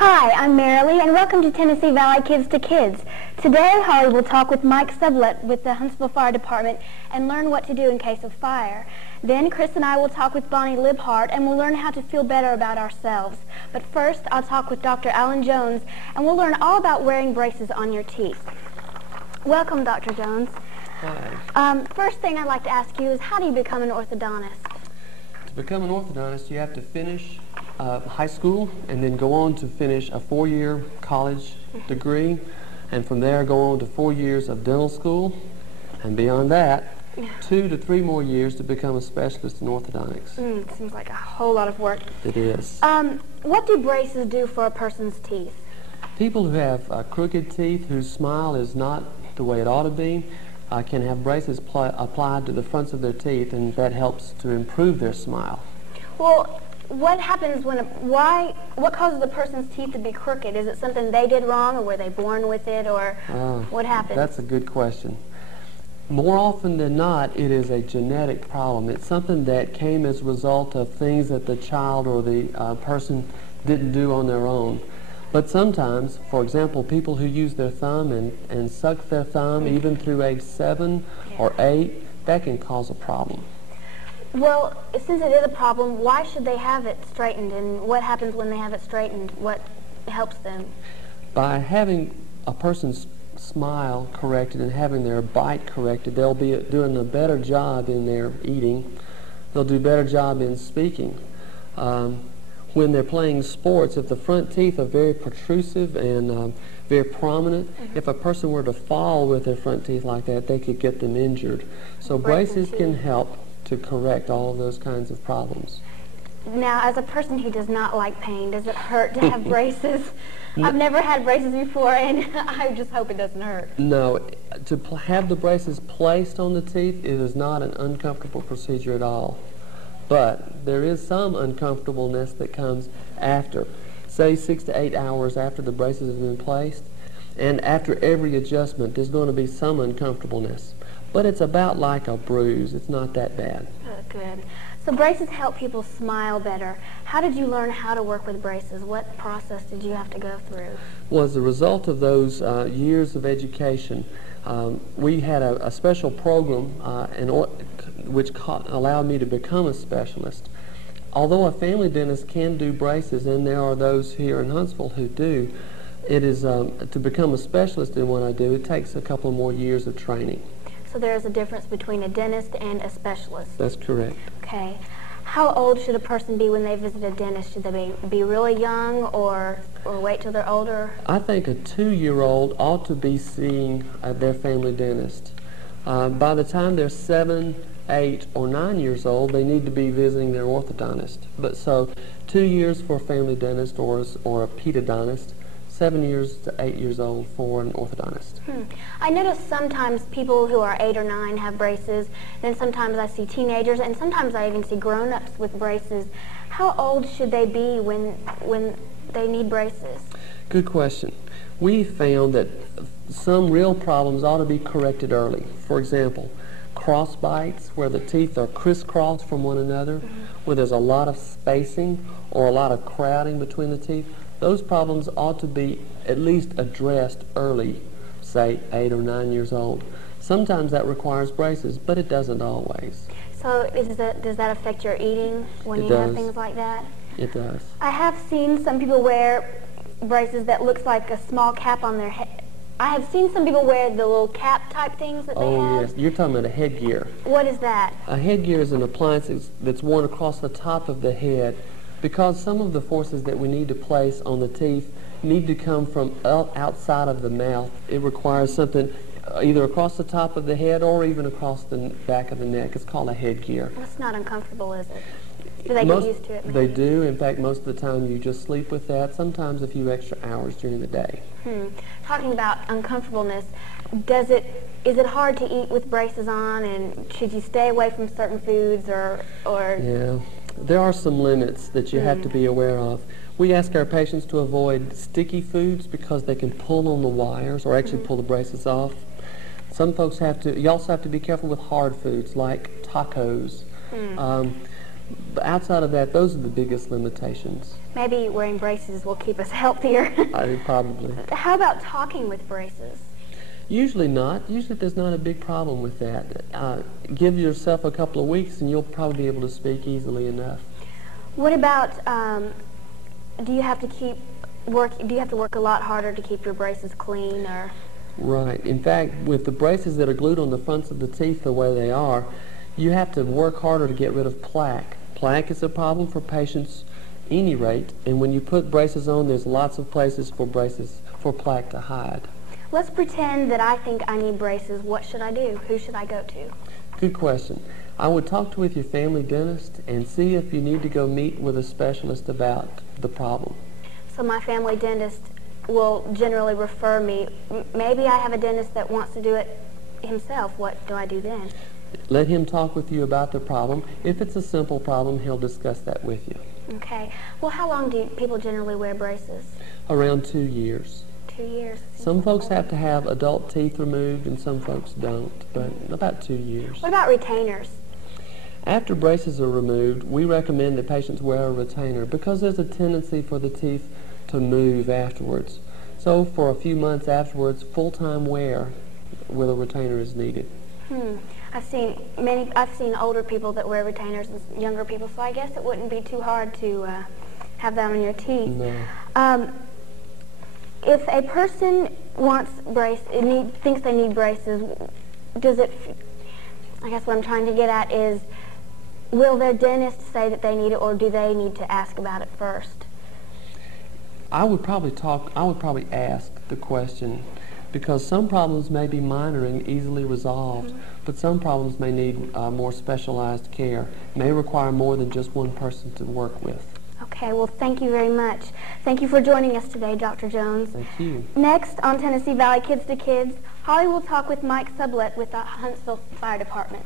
Hi, I'm Marilee, and welcome to Tennessee Valley Kids to Kids. Today, Holly will talk with Mike Sublett with the Huntsville Fire Department and learn what to do in case of fire. Then, Chris and I will talk with Bonnie Libhart, and we'll learn how to feel better about ourselves. But first, I'll talk with Dr. Alan Jones, and we'll learn all about wearing braces on your teeth. Welcome, Dr. Jones. Hi. First thing I'd like to ask you is, how do you become an orthodontist? To become an orthodontist, you have to finish high school and then go on to finish a 4-year college degree, and from there go on to 4 years of dental school, and beyond that, 2 to 3 more years to become a specialist in orthodontics. Seems like a whole lot of work. It is. What do braces do for a person's teeth? People who have crooked teeth, whose smile is not the way it ought to be, can have braces applied to the fronts of their teeth, and that helps to improve their smile. Well, what happens when, what causes a person's teeth to be crooked? Is it something they did wrong, or were they born with it, or what happens? That's a good question. More often than not, it is a genetic problem. It's something that came as a result of things that the child or the person didn't do on their own. But sometimes, for example, people who use their thumb and suck their thumb even through age 7 or 8, that can cause a problem. Well, since it is a problem, why should they have it straightened, and what happens when they have it straightened? What helps them? By having a person's smile corrected and having their bite corrected, they'll be doing a better job in their eating. They'll do a better job in speaking. When they're playing sports, if the front teeth are very protrusive and very prominent, if a person were to fall with their front teeth like that, they could get them injured. So braces can help to correct all of those kinds of problems. Now, as a person who does not like pain, does it hurt to have braces? I've never had braces before, and I just hope it doesn't hurt. No, to have the braces placed on the teeth, it is not an uncomfortable procedure at all. But there is some uncomfortableness that comes after, say 6 to 8 hours after the braces have been placed, and after every adjustment there's going to be some uncomfortableness. But it's about like a bruise. It's not that bad. Good. So braces help people smile better. How did you learn how to work with braces? What process did you have to go through? Well, as a result of those years of education, we had a special program which allowed me to become a specialist. Although a family dentist can do braces, and there are those here in Huntsville who do, it is to become a specialist in what I do, it takes a couple more years of training. So there is a difference between a dentist and a specialist? That's correct. Okay. How old should a person be when they visit a dentist? Should they be really young, or wait till they're older? I think a 2-year-old ought to be seeing their family dentist. By the time they're 7, 8, or 9 years old, they need to be visiting their orthodontist. But so 2 years for a family dentist or a pedodontist, 7 years to 8 years old for an orthodontist. I notice sometimes people who are 8 or 9 have braces, then sometimes I see teenagers, and sometimes I even see grown-ups with braces. How old should they be when they need braces? Good question. We found that some real problems ought to be corrected early. For example, cross bites where the teeth are crisscrossed from one another, where there's a lot of spacing or a lot of crowding between the teeth. Those problems ought to be at least addressed early, say 8 or 9 years old. Sometimes that requires braces, but it doesn't always. So does that affect your eating when you have things like that? It does. I have seen some people wear braces that looks like a small cap on their head. I have seen some people wear the little cap type things that they have. Oh yes, you're talking about a headgear. What is that? A headgear is an appliance that's worn across the top of the head, because some of the forces that we need to place on the teeth need to come from outside of the mouth. It requires something either across the top of the head or even across the back of the neck. It's called a headgear. That's not uncomfortable, is it? Do they get used to it? They do. In fact, most of the time you just sleep with that, sometimes a few extra hours during the day. Talking about uncomfortableness, is it hard to eat with braces on, and should you stay away from certain foods or? Yeah. There are some limits that you have to be aware of. We ask our patients to avoid sticky foods because they can pull on the wires or actually pull the braces off. You also have to be careful with hard foods like tacos. But outside of that, those are the biggest limitations. Maybe wearing braces will keep us healthier. Probably. How about talking with braces? Usually not. Usually there's not a big problem with that. Give yourself a couple of weeks and you'll probably be able to speak easily enough. What about, do you have to work a lot harder to keep your braces clean, or? Right. In fact, with the braces that are glued on the fronts of the teeth the way they are, you have to work harder to get rid of plaque. Plaque is a problem for patients any rate, and when you put braces on, there's lots of places for plaque to hide. Let's pretend that I think I need braces. What should I do? Who should I go to? Good question. I would talk with your family dentist and see if you need to go meet with a specialist about the problem. So my family dentist will generally refer me. Maybe I have a dentist that wants to do it himself. What do I do then? Let him talk with you about the problem. If it's a simple problem, he'll discuss that with you. Okay. Well, how long do people generally wear braces? Around 2 years. 2 years. Some folks have to have adult teeth removed and some folks don't, but about 2 years. What about retainers? After braces are removed, we recommend that patients wear a retainer because there's a tendency for the teeth to move afterwards. So for a few months afterwards, full-time wear with a retainer is needed. I've seen older people that wear retainers and younger people, so I guess it wouldn't be too hard to have that on your teeth. No. If a person thinks they need braces, I guess what I'm trying to get at is, will their dentist say that they need it, or do they need to ask about it first? I would probably ask the question, because some problems may be minor and easily resolved, but some problems may need more specialized care, may require more than just one person to work with. Okay, well, thank you very much. Thank you for joining us today, Dr. Jones. Thank you. Next on Tennessee Valley Kids to Kids, Holly will talk with Mike Sublett with the Huntsville Fire Department.